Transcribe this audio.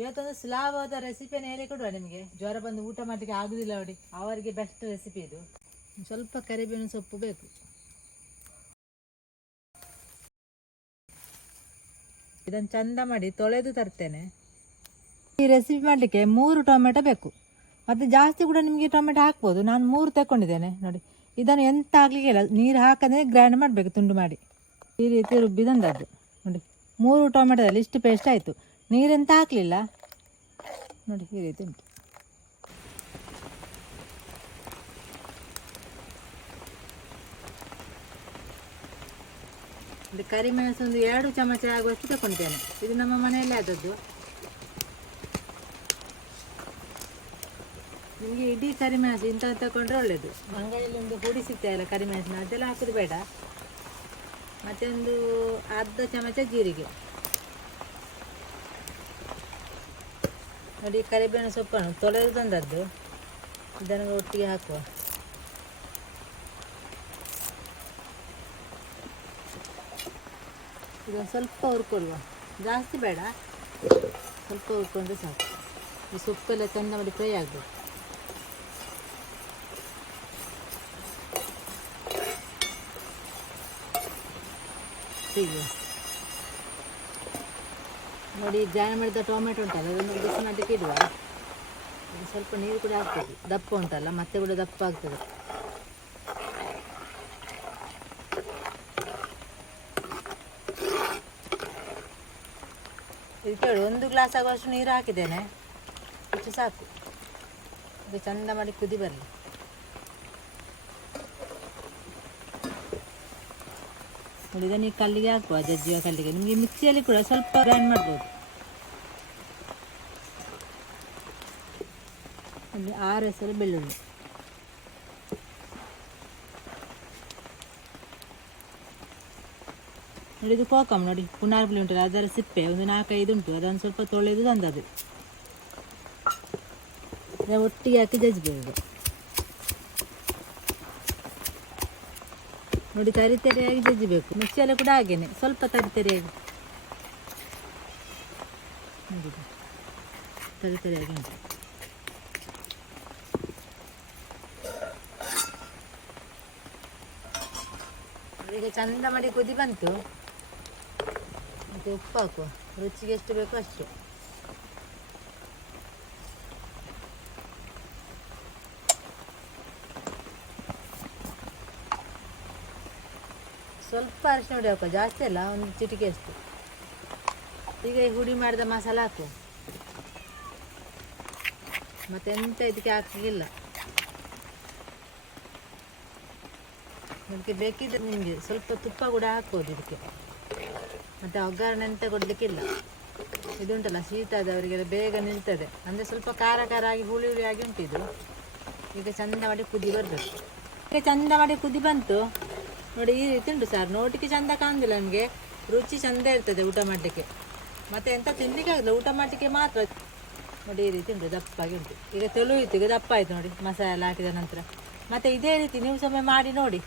ಇವತ್ತೊಂದು ಸುಲಭವಾದ ರೆಸಿಪಿಯನ್ನು ಹೇಳಿ ಕೊಡುವ ನಿಮಗೆ. ಜ್ವರ ಬಂದು ಊಟ ಮಾಡಲಿಕ್ಕೆ ಆಗುದಿಲ್ಲ ನೋಡಿ. ಅವರಿಗೆ ಬೆಸ್ಟ್ ರೆಸಿಪಿ ಇದು. ಸ್ವಲ್ಪ ಕರಿಬೇವಿನ ಸೊಪ್ಪು ಬೇಕು. ಇದನ್ನು ಚಂದ ಮಾಡಿ ತೊಳೆದು ತರ್ತೇನೆ. ಈ ರೆಸಿಪಿ ಮಾಡಲಿಕ್ಕೆ ಮೂರು ಟೊಮೆಟೊ ಬೇಕು. ಮತ್ತು ಜಾಸ್ತಿ ಕೂಡ ನಿಮಗೆ ಟೊಮೆಟೊ ಹಾಕ್ಬೋದು. ನಾನು ಮೂರು ತಗೊಂಡಿದ್ದೇನೆ ನೋಡಿ, ಇದನ್ನು ಎಂತ ಇಲ್ಲ. ನೀರು ಹಾಕದೇ ಗ್ರೈಂಡ್ ಮಾಡಬೇಕು, ತುಂಡು ಮಾಡಿ. ಈ ರೀತಿ ರುಬ್ಬಿದಂದದ್ದು. ನೋಡಿ, ಮೂರು ಟೊಮೆಟೊದಲ್ಲಿ ಇಷ್ಟು ಪೇಸ್ಟ್ ಆಯಿತು. ನೀರೆಂತ ಹಾಕಲಿಲ್ಲ? ನೋಡಿ, ಈ ರೀತಿ ಉಂಟು. ಇದು ಕರಿಮೆಣಸು ಒಂದು ಎರಡು ಚಮಚ ಆಗುವಷ್ಟು ತಗೊಂಡಿದ್ದೇನೆ ಇದು ನಮ್ಮ ಮನೆಯಲ್ಲೇ ಆದದ್ದು. ನಿಮಗೆ ಇಡೀ ಕರಿಮೆಣಸು ಇಂಥದ್ದು ತಗೊಂಡ್ರೆ ಒಳ್ಳೆಯದು ಅಂಗಡಿಯಲ್ಲಿ ಒಂದು ಹುಡಿ ಸಿಗ್ತಾಯಿಲ್ಲ ಕರಿಮೆಣಸಿನ ಅದೆಲ್ಲ ಹಾಕೋದು ಬೇಡ. ಮತ್ತೆ ಒಂದು ಅರ್ಧ ಚಮಚ ಜೀರಿಗೆ. ನೋಡಿ ಕರಿಬೇವಿನ ಸೊಪ್ಪನ್ನು ತೊಳೆದು ತಂದದ್ದು. ಇದನ್ನು ಒಟ್ಟಿಗೆ ಹಾಕುವ. ಇದೊಂದು ಸ್ವಲ್ಪ ಹುರ್ಕೊಳ್ಳುವ. ಜಾಸ್ತಿ ಬೇಡ. ಸ್ವಲ್ಪ ಹುರ್ಕೊಂಡ್ರೆ ಸಾಕು. ಈ ಸೊಪ್ಪೆಲ್ಲ ಚೆಂದ ಮಾಡಿ ಫ್ರೈ ಆಗಬೇಕು. ಹೀಗೆ. ನೋಡಿ ಜಾಯಿನ್ ಮಾಡಿದ ಟೊಮೆಟೊ ಉಂಟಲ್ಲ, ಅದನ್ನು ಬಿಸಿ ಮಾಡಲಿಕ್ಕೆ ಇಡುವ. ಅದು ಸ್ವಲ್ಪ ನೀರು ಕೂಡ ಆಗ್ತದೆ ದಪ್ಪ ಉಂಟಲ್ಲ, ಮತ್ತೆ ಕೂಡ ದಪ್ಪ ಆಗ್ತದೆ. ಇದು ಹೇಳು ಒಂದು ಗ್ಲಾಸ್ ಆಗುವಷ್ಟು ನೀರು ಹಾಕಿದ್ದೇನೆ. ಇಷ್ಟು ಸಾಕು. ಇದು ಚಂದ ಮಾಡಿ ಕುದಿ ಬರಲಿ. ಈ ಕಲ್ಲಿಗೆ ಹಾಕುವ ಜಜ್ಜಿಯ ಕಲ್ಲಿಗೆ. ನಿಮಗೆ ಮಿಕ್ಸಿಯಲ್ಲಿ ಕೂಡ ಸ್ವಲ್ಪ ಗ್ರೈಂಡ್ ಮಾಡ್ಬೋದು. ಅಲ್ಲಿ ಆರು ಹೆಸರು ಬೆಳ್ಳುಳ್ಳಿ. ನೋಡಿ, ಇದು ಕೋಕಮ್ ನೋಡಿ ಪುನಾರ್ಬುಲಿ ಉಂಟಲ್ಲ, ಅದರ ಸಿಪ್ಪೆ. ಒಂದು ನಾಲ್ಕೈದು ಉಂಟು, ಅದನ್ನು ಸ್ವಲ್ಪ ತೊಳೆದು ಅದನ್ನ ಒಟ್ಟಿಗೆ ಹಾಕಿ ಜಜ್ಬೇಕು ನೋಡಿ ತರಿತರಿಯಾಗಿ ಜಜ್ಜಬೇಕು. ಮಿಕ್ಸಿಯಲ್ಲಿ ಕೂಡ ಹಾಗೇನೆ. ಸ್ವಲ್ಪ ತರಿತರಿಯಾಗಿ ನೋಡಿ. ತರಿತರಿಯಾಗಿ ಉಂಟು. ಈಗ ಚಂದ ಮಾಡಿ ಕುದಿ ಬಂತು. ಮತ್ತೆ ಉಪ್ಪು ಹಾಕುವ. ರುಚಿಗೆ ಎಷ್ಟು ಬೇಕೋ ಅಷ್ಟು. ಸ್ವಲ್ಪ ಅರಿಶಿನ ಹುಡಿ ಹಾಕೋ ಜಾಸ್ತಿ ಅಲ್ಲ, ಒಂದು ಚಿಟಿಕೆ ಅಷ್ಟು. ಈಗ ಈ ಹುಡಿ ಮಾಡಿದ ಮಸಾಲ ಹಾಕು. ಮತ್ತೆ ಎಂತ ಇದಕ್ಕೆ ಹಾಕಲಿಲ್ಲ ಅದಕ್ಕೆ ಬೇಕಿದ್ರೆ ನಿಮಗೆ ಸ್ವಲ್ಪ ತುಪ್ಪ ಕೂಡ ಹಾಕ್ಬೋದು ಇದಕ್ಕೆ. ಮತ್ತು ಒಗ್ಗರಣೆ ಎಂತ ಕೊಡಲಿಕ್ಕಿಲ್ಲ ಇದುಂಟಲ್ಲ ಶೀತ ಆದವರಿಗೆಲ್ಲ ಬೇಗ ನಿಲ್ತದೆ. ಅಂದರೆ ಸ್ವಲ್ಪ ಖಾರ ಖಾರ ಆಗಿ, ಹುಳಿ ಹುಳಿ ಆಗಿ ಉಂಟು ಇದು. ಈಗ ಚಂದ ಮಾಡಿ ಕುದಿ ಬರಬೇಕು. ಈಗ ಚಂದ ಮಾಡಿ ಕುದಿ ಬಂತು. ನೋಡಿ, ಈ ರೀತಿ ಉಂಟು ಸರ್ ನೋಟಿಗೆ ಚಂದ ಕಾಣುದಿಲ್ಲ ನಮಗೆ. ರುಚಿ ಚಂದ ಇರ್ತದೆ ಊಟ ಮಾಡಲಿಕ್ಕೆ. ಮತ್ತೆ ಎಂತ ತಿನ್ಲಿಕ್ಕೆ ಆಗಲ್ಲ ಊಟ ಮಾಡಲಿಕ್ಕೆ ಮಾತ್ರ ನೋಡಿ, ಈ ರೀತಿ ಉಂಟು. ದಪ್ಪಾಗಿ ಉಂಟು. ಈಗ ತೆಳು ಇತ್ತು ಈಗ ದಪ್ಪ ಆಯ್ತು ನೋಡಿ, ಮಸಾಲೆ ಹಾಕಿದ ನಂತರ. ಮತ್ತೆ ಇದೇ ರೀತಿ ನೀವು ಸಮಯ ಮಾಡಿ ನೋಡಿ.